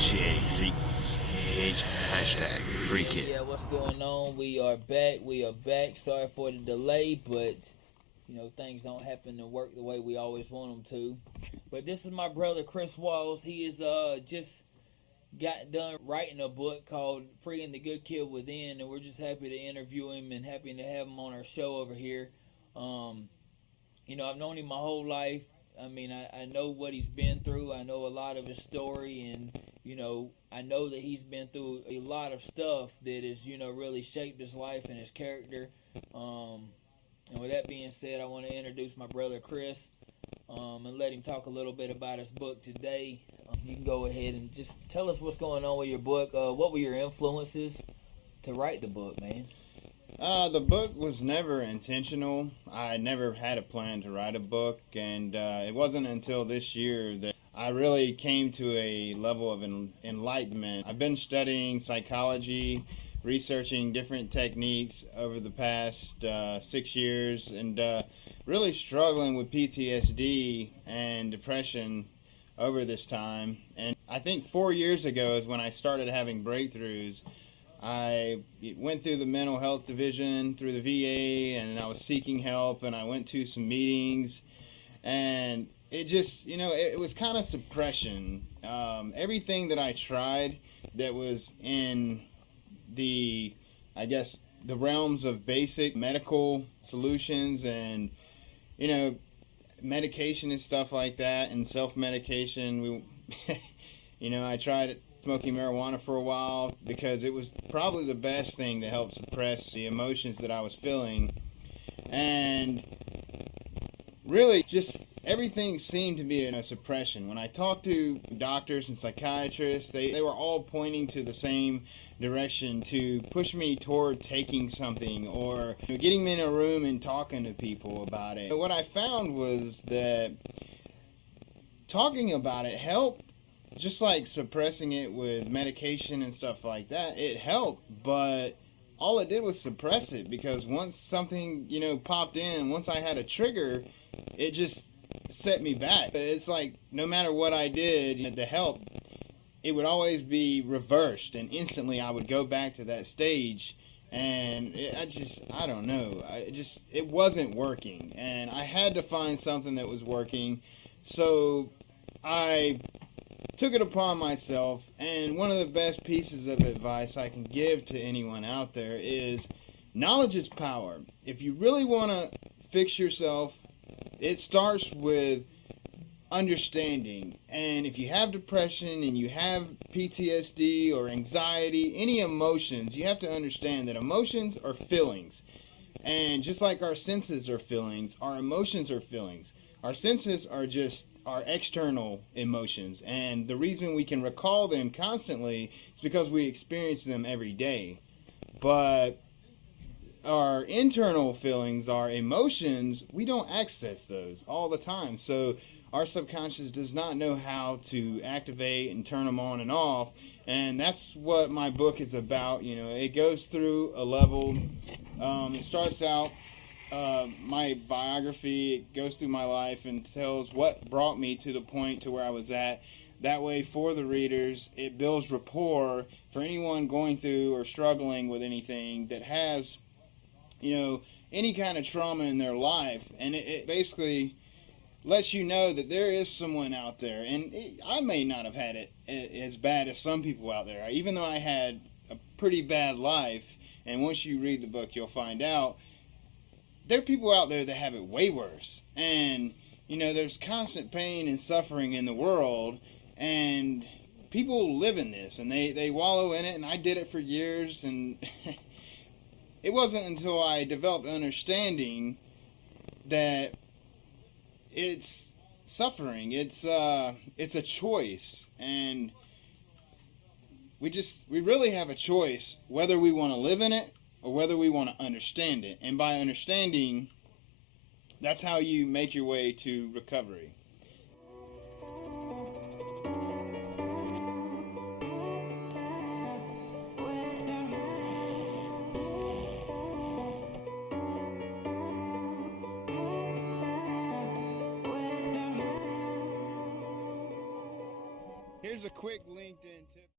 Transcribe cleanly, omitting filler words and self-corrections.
Initiate sequence. Hashtag free kid. Yeah, what's going on? We are back. Sorry for the delay, but things don't happen to work the way we always want them to. But this is my brother Chris Walls. He is just got done writing a book called Freeing the Good Kid Within, and we're just happy to interview him and happy to have him on our show over here. I've known him my whole life. I know what he's been through. I know a lot of his story, and I know that he's been through a lot of stuff that has really shaped his life and his character. And with that being said, I want to introduce my brother Chris, and let him talk a little bit about his book today. You can go ahead and just tell us what's going on with your book. What were your influences to write the book, man? The book was never intentional. I never had a plan to write a book, and it wasn't until this year that I really came to a level of enlightenment. I've been studying psychology, researching different techniques over the past 6 years, and really struggling with PTSD and depression over this time. And I think 4 years ago is when I started having breakthroughs. I went through the mental health division through the VA, and I was seeking help, and I went to some meetings, and it just, it was kind of suppression. Everything that I tried that was in the realms of basic medical solutions and, medication and stuff like that, and self-medication. I tried smoking marijuana for a while because it was probably the best thing to help suppress the emotions that I was feeling. And really just everything seemed to be in a suppression. When I talked to doctors and psychiatrists, they were all pointing to the same direction to push me toward taking something or getting me in a room and talking to people about it. But what I found was that talking about it helped. Just like suppressing it with medication and stuff like that, it helped, but all it did was suppress it, because once something, popped in, once I had a trigger, it just set me back. It's like no matter what I did to help, it would always be reversed, and instantly I would go back to that stage, and I don't know, it wasn't working, and I had to find something that was working. So I took it upon myself, and one of the best pieces of advice I can give to anyone out there is knowledge is power. If you really want to fix yourself, it starts with understanding. And if you have depression and you have PTSD or anxiety, any emotions, you have to understand that emotions are feelings. And just like our senses are feelings, our emotions are feelings. Our senses are just our external emotions, and the reason we can recall them constantly is because we experience them every day. But our internal feelings, our emotions, we don't access those all the time. So our subconscious does not know how to activate and turn them on and off, and that's what my book is about. It goes through a level. It starts out my biography. It goes through my life and tells what brought me to the point to where I was at. That way, for the readers, it builds rapport for anyone going through or struggling with anything that has, any kind of trauma in their life. And it basically lets you know that there is someone out there. And I may not have had it as bad as some people out there, even though I had a pretty bad life. And once you read the book, you'll find out there are people out there that have it way worse. And, there's constant pain and suffering in the world, and people live in this, and they wallow in it, and I did it for years, and it wasn't until I developed understanding that it's suffering. It's a choice, and we really have a choice whether we want to live in it or whether we want to understand it. And by understanding, that's how you make your way to recovery. Here's a quick LinkedIn tip.